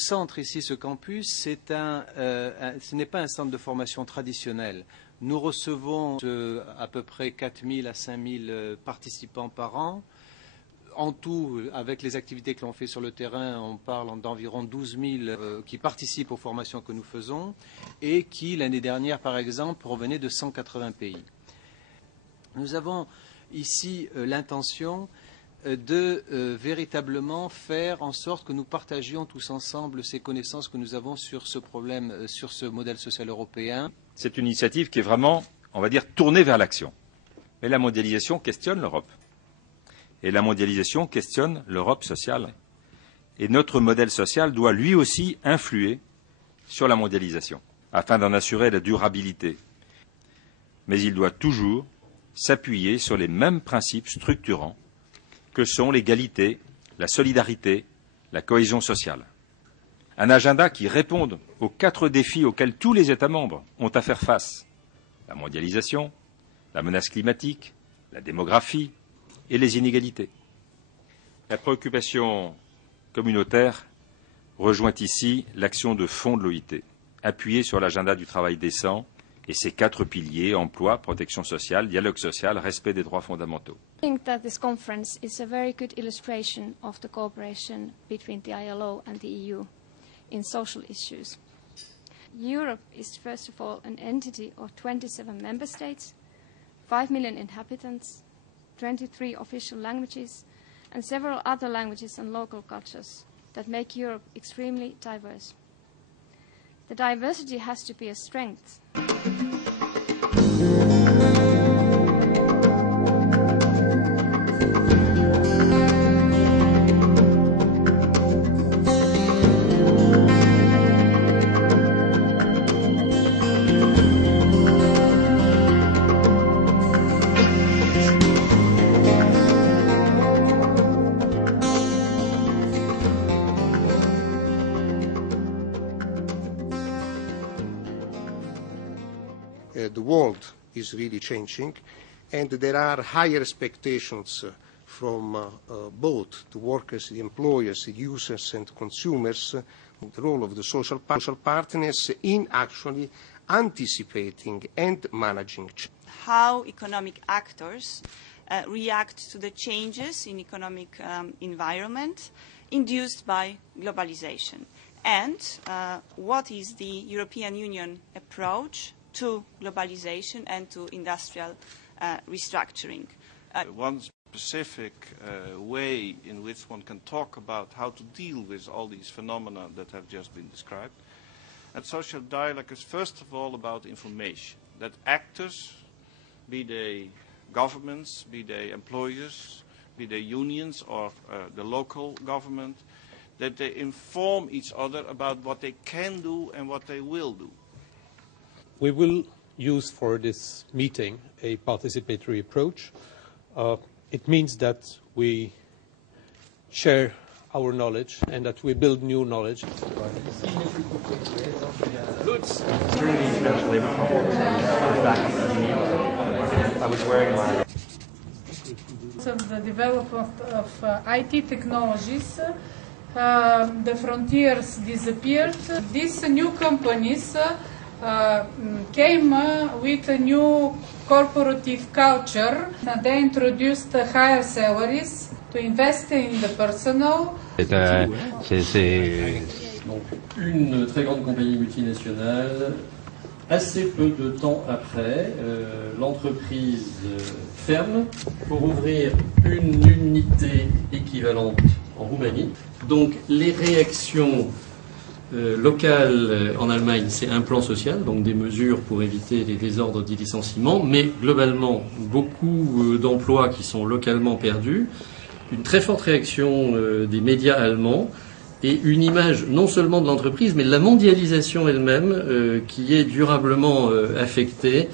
centre ici, ce campus, ce n'est pas un centre de formation traditionnel. Nous recevons à peu près 4 000 à 5 000 participants par an. En tout, avec les activités que l'on fait sur le terrain, on parle d'environ 12 000 qui participent aux formations que nous faisons et qui, l'année dernière, par exemple, provenaient de 180 pays. Nous avons ici l'intention de véritablement faire en sorte que nous partagions tous ensemble ces connaissances que nous avons sur ce problème, sur ce modèle social européen. C'est une initiative qui est vraiment, on va dire, tournée vers l'action. Mais la mondialisation questionne l'Europe. Et la mondialisation questionne l'Europe sociale. Et notre modèle social doit lui aussi influer sur la mondialisation, afin d'en assurer la durabilité. Mais il doit toujours s'appuyer sur les mêmes principes structurants que sont l'égalité, la solidarité, la cohésion sociale. Un agenda qui réponde aux 4 défis auxquels tous les États membres ont à faire face. La mondialisation, la menace climatique, la démographie et les inégalités. La préoccupation communautaire rejoint ici l'action de fond de l'OIT, appuyée sur l'agenda du travail décent et ses 4 piliers, emploi, protection sociale, dialogue social, respect des droits fondamentaux. I think that this conference is a very good illustration of the cooperation between the ILO and the EU in social issues. Europe is first of all an entity of 27 member states, 5 million inhabitants, 23 official languages, and several other languages and local cultures that make Europe extremely diverse. The diversity has to be a strength. The world is really changing, and there are higher expectations from both the workers, the employers, the users and consumers, the role of the social partners in actually anticipating and managing. How economic actors react to the changes in economic environment induced by globalization, and what is the European Union approach to globalization and to industrial restructuring. One specific way in which one can talk about how to deal with all these phenomena that have just been described. And social dialogue is first of all about information, that actors, be they governments, be they employers, be they unions or the local government, that they inform each other about what they can do and what they will do. We will use for this meeting a participatory approach. It means that we share our knowledge and that we build new knowledge. During the International Labour Conference, I was wearing my... Of the development of IT technologies, the frontiers disappeared. These new companies came with a new corporative culture. They introduced higher salaries to invest in the personal. Donc, une très grande compagnie multinationale, assez peu de temps après, l'entreprise ferme pour ouvrir une unité équivalente en Roumanie. Donc les réactions locales en Allemagne, c'est un plan social, donc des mesures pour éviter les désordres des licenciements, mais globalement beaucoup d'emplois qui sont localement perdus, une très forte réaction des médias allemands, et une image non seulement de l'entreprise, mais de la mondialisation elle-même qui est durablement affectée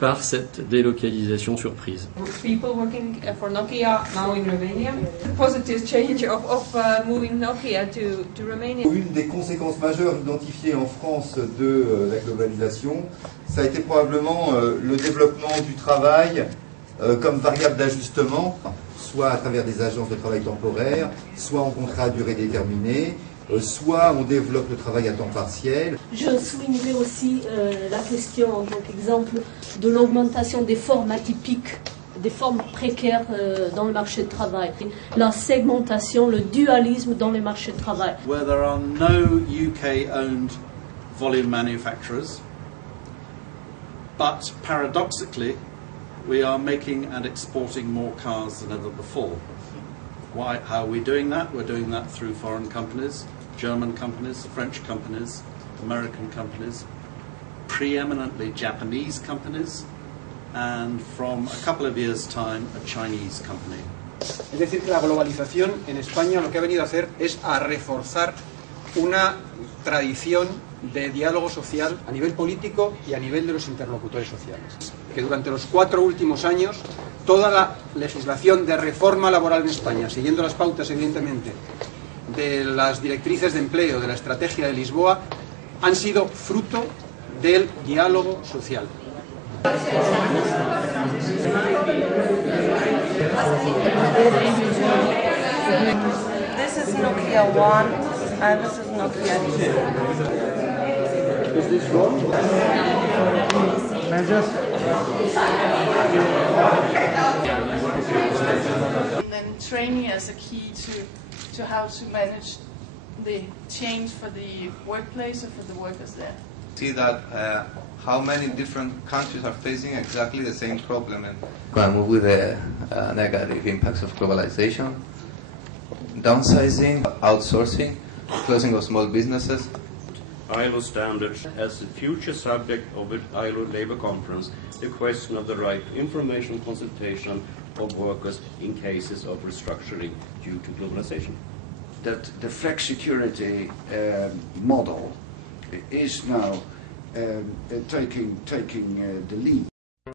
par cette délocalisation surprise. People working for Nokia now in Romania. Positive change of moving Nokia to Romania. Une des conséquences majeures identifiées en France de la globalisation, ça a été probablement le développement du travail comme variable d'ajustement, soit à travers des agences de travail temporaires, soit en contrat à durée déterminée, soit on développe le travail à temps partiel. Je soulignerai aussi la question, en tant qu'exemple, de l'augmentation des formes atypiques, des formes précaires dans le marché du travail, la segmentation, le dualisme dans les marchés du travail. Where there are no UK-owned volume manufacturers, but paradoxically, we are making and exporting more cars than ever before. Why? How are we doing that? We're doing that through foreign companies, German companies, French companies, American companies, preeminently Japanese companies, and from a couple of years' time, a Chinese company. Es decir, que la globalización en España lo que ha venido a hacer es a reforzar una tradición de diálogo social a nivel político y a nivel de los interlocutores sociales. Que durante los 4 últimos años, toda la legislación de reforma laboral en España, siguiendo las pautas, evidentemente, de las directrices de empleo, de la estrategia de Lisboa, han sido fruto del diálogo social. This is Nokia 1 and this is Nokia 2. Is this wrong? And then training as a key to how to manage the change for the workplace or for the workers there. See that how many different countries are facing exactly the same problem. And with the negative impacts of globalization, downsizing, outsourcing, closing of small businesses. ILO standards as the future subject of the ILO Labour Conference, the question of the right to information consultation of workers in cases of restructuring due to globalization. That the flexicurity model is now taking the lead.